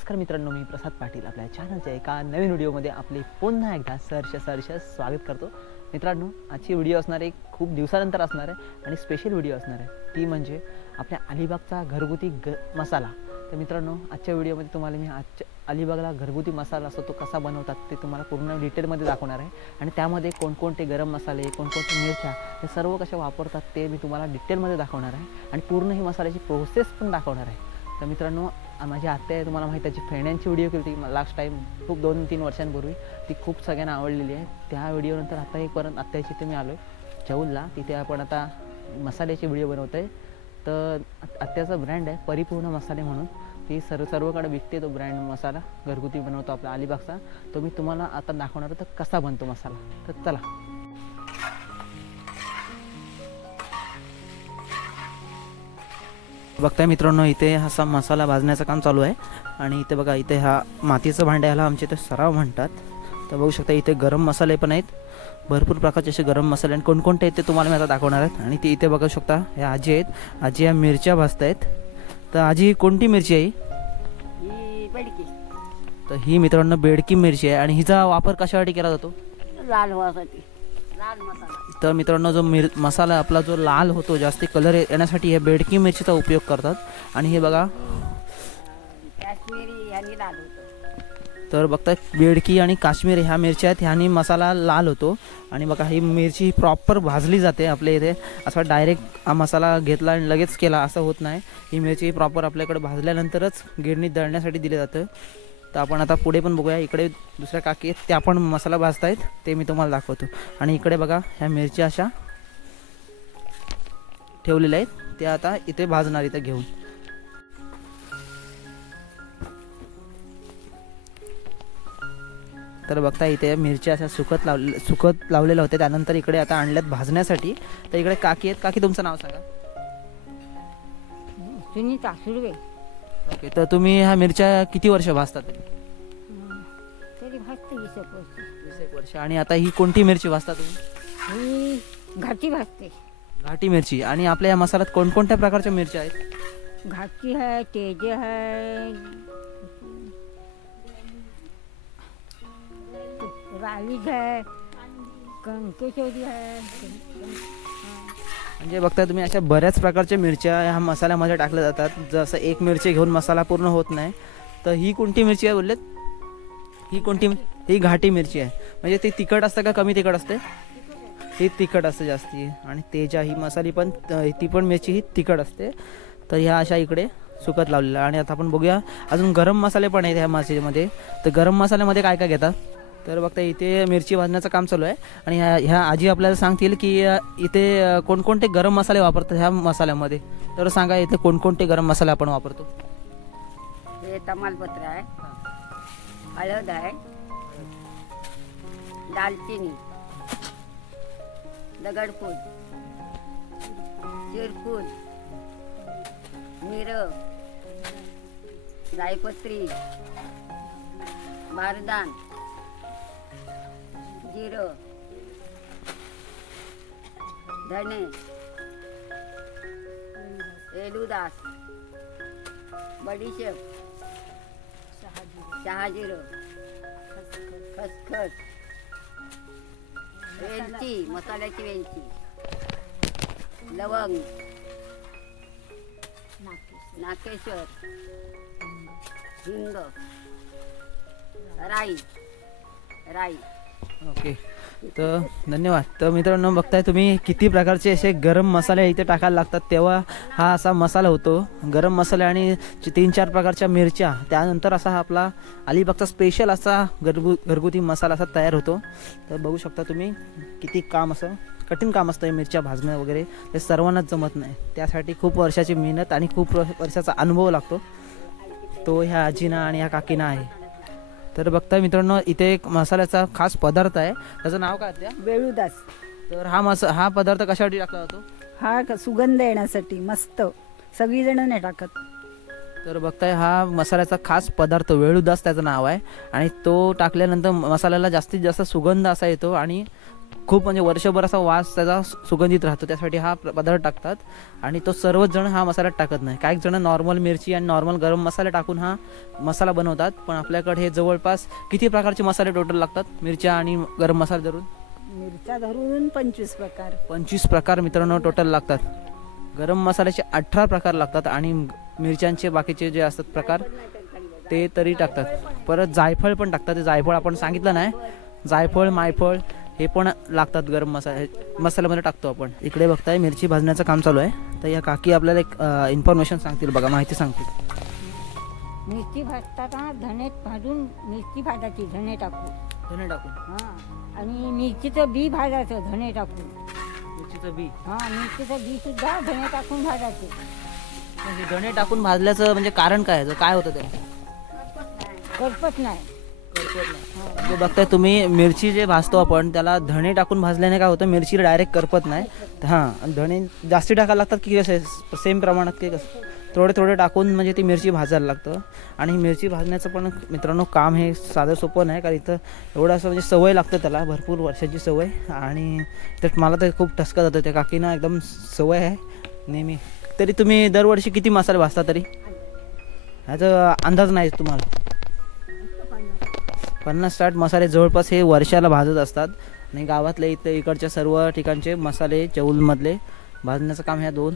नमस्कार मित्रांनो, मी प्रसाद पाटील आपल्या चॅनलच्या एका नवीन व्हिडिओमध्ये आपले पुन्हा एकदा सहर्ष स्वागत करतो. मित्रांनो, आजची व्हिडिओ असणार आहे खूप दिवसानंतर असणार आहे आणि स्पेशल व्हिडिओ असणार आहे. ती म्हणजे आपल्या अलिबागचा घरगुती मसाला. तर मित्रांनो, आजच्या व्हिडिओमध्ये तुम्हाला मी अलिबागला घरगुती मसाला असतो तो कसा बनवतात ते तुम्हाला पूर्ण डिटेलमध्ये दाखवणार आहे. आणि त्यामध्ये कोणकोणते गरम मसाले, कोणकोणते मिरच्या हे सर्व कशा वापरतात ते मी तुम्हाला डिटेलमध्ये दाखवणार आहे आणि पूर्ण ही मसाल्याची प्रोसेस पण दाखवणार आहे. तर मित्रांनो, माझी आत्या आहे, तुम्हाला माहिती त्याची फेण्यांची व्हिडिओ केली होती लास्ट टाईम खूप 2-3 वर्षांपूर्वी. ती खूप सगळ्यांना आवडलेली आहे. त्या व्हिडिओनंतर आता एक परत आत्याची इथे मी आलो आहे चौलला. तिथे आपण आता मसाल्याची व्हिडिओ बनवतो आहे. तर आत्याचा ब्रँड आहे परिपूर्ण मसाले म्हणून. ती सर्वकडे विकते तो ब्रँड मसाला घरगुती बनवतो आपला अलिबागचा. तो मी तुम्हाला आता दाखवणार तर कसा बनतो मसाला. तर चला. बघताय मित्रांनो, इथे असा मसाला भाजण्याचं काम चालू आहे. आणि इथे बघा, इथे हा मातीचं भांडं ह्याला आमच्या इथे सराव म्हणतात. तर बघू शकता इथे गरम मसाले पण आहेत, भरपूर प्रकारचे असे गरम मसाले. आणि कोणकोणते आहेत ते तुम्हाला मी आता दाखवणार आहेत. आणि ते इथे बघू शकता हे आजी आहेत. आजी या मिरच्या भाजत आहेत. तर आजी कोणती मिरची आहे? तर ही मित्रांनो बेडकी मिरची आहे. आणि हिचा वापर कशासाठी केला जातो? लाल व्हासाठी, लाल मसाला. तर मित्रांनो, जो मसाला आपला जो लाल होतो, जास्ती कलर येण्यासाठी हे बेडकी मिरचीचा उपयोग करतात. आणि हे बघा काश्मीरी ह्यानी लाल होतो. तर बघताय बेडकी आणि काश्मीरी ह्या मिरच्या आहेत, ह्यानी मसाला लाल होतो. आणि बघा ही मिरची प्रॉपर भाजली जाते आपल्या इथे. असा डायरेक्ट हा मसाला घेतला आणि लगेच केला असं होत नाही. ही मिरची प्रॉपर आपल्याकडे भाजल्यानंतरच गिरणीत दळण्यासाठी दिले जातं. तर आपण आता पुढे पण बघूया. इकडे दुसऱ्या काकी आहेत, त्या पण मसाला भाजतायत, ते मी तुम्हाला दाखवतो. आणि इकडे बघा ह्या मिरच्या अशा ठेवलेल्या आहेत, त्या आता इथे भाजणार इथं घेऊन. तर बघता इथे मिरच्या अशा सुकत लावलेल्या होत्या. त्यानंतर इकडे आता आणल्यात भाजण्यासाठी. तर इकडे काकी आहेत. काकी, तुमचं नाव सांगा. सुनीता सुर्वे. ओके. तर तुम्ही ह्या मिरच्या किती वर्ष भाजता? तरी भाजते 20 वर्ष. 20 वर्ष. आणि आता ही कोणती मिरची भाजता तुम्ही? ही घाटी भाजते. घाटी मिरची. आणि आपल्या या मसाल्यात कोणकोणत्या प्रकारच्या मिरच्या आहेत? घाटी है, तेज है, रालीज है, कंकेश्वरी है. म्हणजे बघता तुम्ही अशा बऱ्याच प्रकारच्या मिरच्या ह्या मसाल्यामध्ये टाकल्या जातात. जसं एक मिरची घेऊन मसाला पूर्ण होत नाही. तर ही कोणती मिरची आहे बोललेत? ही कोणती? ही घाटी मिरची आहे. म्हणजे ती तिखट असतं का कमी तिखट असते? ही तिखट असते जास्ती. आणि तेजा ही मसाली पण, ती पण मिरची ही तिखट असते. तर ह्या अशा इकडे सुकत लावलेल्या. आणि आता आपण बघूया अजून गरम मसाले पण आहेत ह्या मसाल्यामध्ये. तर गरम मसाल्यामध्ये काय काय घेतात? तर बघता इथे मिरची भाजण्याचं काम चालू आहे. आणि ह्या आजी आपल्याला सांगतील की इथे कोणकोणते गरम मसाले वापरतात ह्या मसाल्यामध्ये. तर सांगा इथे कोणकोणते गरम मसाले आपण वापरतो? हे तमालपत्र आहे, हळद आहे, दालचिनी, दगडफूल, चिरफूल, मिरं, जायपत्री, बारदान, जिरं, धणे, एलुदास, बडीशेप, शहाजिरं, खसखस, वेलची, मसाल्याची वेलची, लवंग, नाकेश्वर, हिंग, राई. ओके. तर धन्यवाद. तर मित्रांनो, बघताय तुम्ही किती प्रकारचे असे गरम मसाले इथे टाकायला लागतात, तेव्हा हा असा मसाला होतो. गरम मसाले आणि 3-4 प्रकारच्या मिरच्या, त्यानंतर असा हा आपला अलिबागचा स्पेशल असा घरगुती मसाला असा तयार होतो. तर बघू शकता तुम्ही किती काम, असं कठीण काम असतं हे मिरच्या भाजणं वगैरे. ते सर्वांनाच जमत नाही. त्यासाठी खूप वर्षाची मेहनत आणि खूप वर्षाचा अनुभव लागतो. तो ह्या आजीना आणि ह्या काकीना आहे. तर बघताय मित्रांनो, इथे एक मसाल्याचा खास पदार्थ आहे, त्याचं नाव काय? वेळुदास. तर हा पदार्थ कशासाठी टाकला जातो? हा सुगंध येण्यासाठी. मस्त, सगळीजण नाही टाकत. तर बघताय हा मसाल्याचा खास पदार्थ वेळुदास त्याचं नाव आहे. आणि तो टाकल्यानंतर मसाल्याला जास्तीत जास्त सुगंध असा येतो आणि खूप म्हणजे वर्षभर असा वास त्याचा सुगंधित राहतो, त्यासाठी हा पदार्थ टाकतात. आणि तो सर्वच जण हा मसाला टाकत नाही. काही जण नॉर्मल मिरची आणि नॉर्मल गरम मसाले टाकून हा मसाला बनवतात. पण आपल्याकडे हे जवळपास किती प्रकारचे मसाले टोटल लागतात मिरच्या आणि गरम मसाले धरून? मिरच्या धरून 25 प्रकार. 25 प्रकार मित्रांनो टोटल लागतात. गरम मसाल्याचे 18 प्रकार लागतात आणि मिरच्यांचे बाकीचे जे असतात प्रकार ते तरी टाकतात. परत जायफळ पण टाकतात. ते जायफळ आपण सांगितलं नाही, जायफळ मायफळ हे पण लागतात. गरम मसाल्यामध्ये टाकतो आपण. इकडे बघताय मिरची भाजण्याचं काम चालू आहे. तर या काकी आपल्याला एक इन्फॉर्मेशन सांगतील बघा, माहिती सांगतील. मिरची भाजताना धणे भाजून मिरची भाजायची, धणे टाकून. धणे टाकून? हां. आणि मिरचीचं बी भाजायचं, धणे टाकून. मिरचीचं बी? हां, मिरचीचं बी सुद्धा धणे टाकून भाजायचे. म्हणजे धणे टाकून भाजल्याचं म्हणजे कारण काय आहे? काय होतं ते? करपत नाही. म्हणजे बघताय तुम्ही मिरची जे भाजतो आपण त्याला धणे टाकून भाजल्याने काय होतं, मिरची डायरेक्ट करपत नाही. हां, धणे जास्ती टाकायला लागतात की कसं सेम प्रमाणात की कसं? थोडे थोडे टाकून म्हणजे ती मिरची भाजायला लागतं. आणि मिरची भाजण्याचं पण मित्रांनो काम हे साधं सोपं नाही, कारण इथं एवढं असं म्हणजे सवय लागतं त्याला, भरपूर वर्षाची सवय. आणि तर मला तर खूप ठसका जातं. त्या काकीना एकदम सवय आहे नेहमी. तरी तुम्ही दरवर्षी किती मसाले भाजता तरी? ह्याचा अंदाज नाही तुम्हाला? 50-60 मसाले जवळपास हे वर्षाला भाजत असतात. आणि गावातले इकडच्या सर्व ठिकाणचे मसाले चौलमधले भाजण्याचं काम ह्या दोन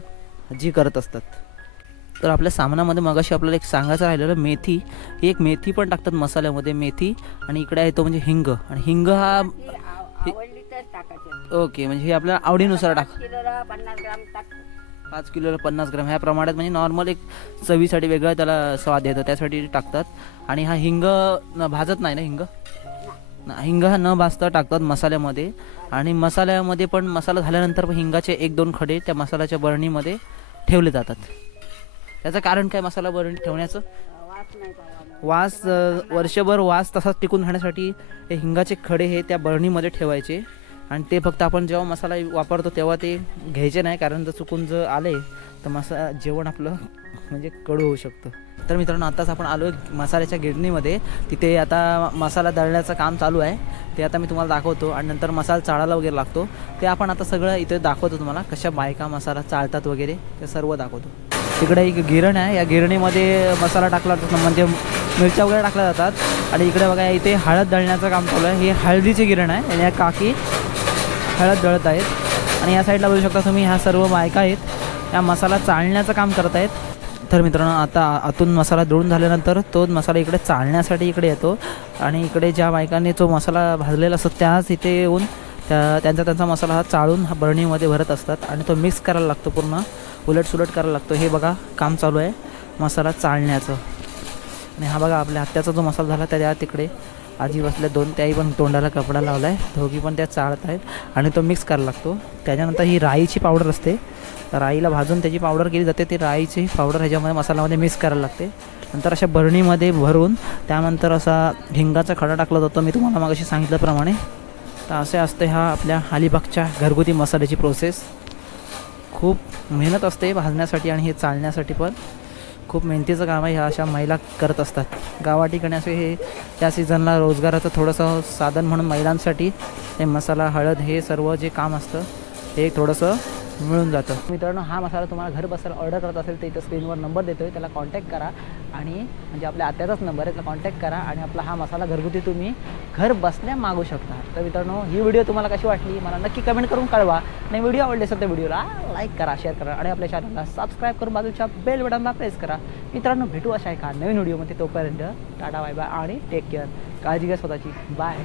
आजी करत असतात. तर आपल्या सामानामध्ये मगाशी आपल्याला एक सांगायचं राहिलेलं, मेथी. ही एक मेथी पण टाकतात मसाल्यामध्ये, मेथी. आणि इकडे आहे तो म्हणजे हिंग. आणि हिंग हा ओके, म्हणजे हे आपल्या आवडीनुसार टाक. 5 किलोला 50 ग्राम ह्या प्रमाणात, म्हणजे नॉर्मल एक चवीसाठी वेगळं त्याला स्वाद येतं त्यासाठी टाकतात. आणि हा हिंग भाजत नाही ना? हिंग हा न भाजता टाकतात मसाल्यामध्ये. आणि मसाल्यामध्ये पण मसाला झाल्यानंतर हिंगाचे 1-2 खडे त्या मसाल्याच्या बरणीमध्ये ठेवले जातात. त्याचं कारण काय मसाला बरणी ठेवण्याचं? वास वर्षभर वास तसाच टिकून राहण्यासाठी हे हिंगाचे खडे हे त्या बरणीमध्ये ठेवायचे. आणि ते फक्त आपण जेव्हा मसाला वापरतो तेव्हा ते घ्यायचे नाही, कारण जर चुकून जर आले तर जेवण आपलं म्हणजे कडू होऊ शकतं. तर मित्रांनो आत्ताच आपण आलो मसाल्याच्या गिरणीमध्ये. तिथे आता मसाला दळण्याचं काम चालू आहे. ते आता मी तुम्हाला दाखवतो. आणि नंतर मसाला चाळायला वगैरे लागतो ते आपण आता सगळं इथे दाखवतो तुम्हाला, कशा बायका मसाला चाळतात वगैरे ते सर्व दाखवतो. तिकडे एक गिरण आहे, या गिरणीमध्ये मसाला टाकला जातो, म्हणजे मिरच्या वगैरे टाकल्या जातात. आणि इकडे बघा इथे हळद दळण्याचं काम चालू आहे. हे हळदीचे गिरण आहे आणि या काकी हळद दळत आहेत. आणि या साईडला बघू शकता तुम्ही ह्या सर्व बायका आहेत, ह्या मसाला चाळण्याचं काम करत आहेत. तर मित्रांनो आता आतून मसाला दळून झाल्यानंतर तो मसाला इकडे चाळण्यासाठी इकडे येतो. आणि इकडे ज्या बायकांनी जो मसाला भाजलेला असतो त्याच इथे येऊन त्यांचा मसाला हा चाळून हा बरणीमध्ये भरत असतात. आणि तो मिक्स करायला लागतो, पूर्ण उलटसुलट करायला लागतो. हे बघा काम चालू आहे मसाला चाळण्याचं. आणि हा बघा आपल्या आत्याचा जो मसाला झाला त्या तिकडे आजी बसल्या 2, त्याही पण तोंडाला कपडा लावला आहे, दोघी पण त्या चाळत आहेत. आणि तो मिक्स करायला लागतो. त्याच्यानंतर ही राईची पावडर असते, राईला भाजून त्याची पावडर केली जाते. ती राईची पावडर ह्याच्यामध्ये मसाल्यामध्ये मिक्स करायला लागते. नंतर अशा बरणीमध्ये भरून त्यानंतर असा हिंगाचा खडा टाकला जातो, मी तुम्हाला मागाशी सांगितल्याप्रमाणे. तर असे असते हा आपल्या अलिबागच्या घरगुती मसाल्याची प्रोसेस. खूप मेहनत असते भाजण्यासाठी आणि हे चालण्यासाठी पण खूप मेहनतीचं काम आहे. ह्या अशा महिला करत असतात. गावा ठिकाणी असे हे त्या सीझनला रोजगाराचं थोडंसं साधन म्हणून महिलांसाठी हे मसाला हळद हे सर्व जे काम असतं हे थोडंसं मिळून जातं. मित्रांनो हा मसाला तुम्हाला घर बसायला ऑर्डर करत असेल तर इथं स्क्रीनवर नंबर देतो आहे, त्याला कॉन्टॅक्ट करा. आणि म्हणजे आपल्या आत्याचाच नंबर आहे, त्याला कॉन्टॅक्ट करा आणि आपला हा मसाला घरगुती तुम्ही घर बसल्या मागू शकता. तर मित्रांनो ही व्हिडिओ तुम्हाला कशी वाटली मला नक्की कमेंट करून कळवा. आणि व्हिडिओ आवडली असेल तर व्हिडिओला लाईक करा, शेअर करा आणि आपल्या चॅनलला सबस्क्राईब करून बाजूच्या बेल बटनला प्रेस करा. मित्रांनो भेटू अशा एका नवीन व्हिडिओमध्ये. तोपर्यंत टाटा बाय बाय आणि टेक केअर. काळजी घ्या स्वतःची. बाय.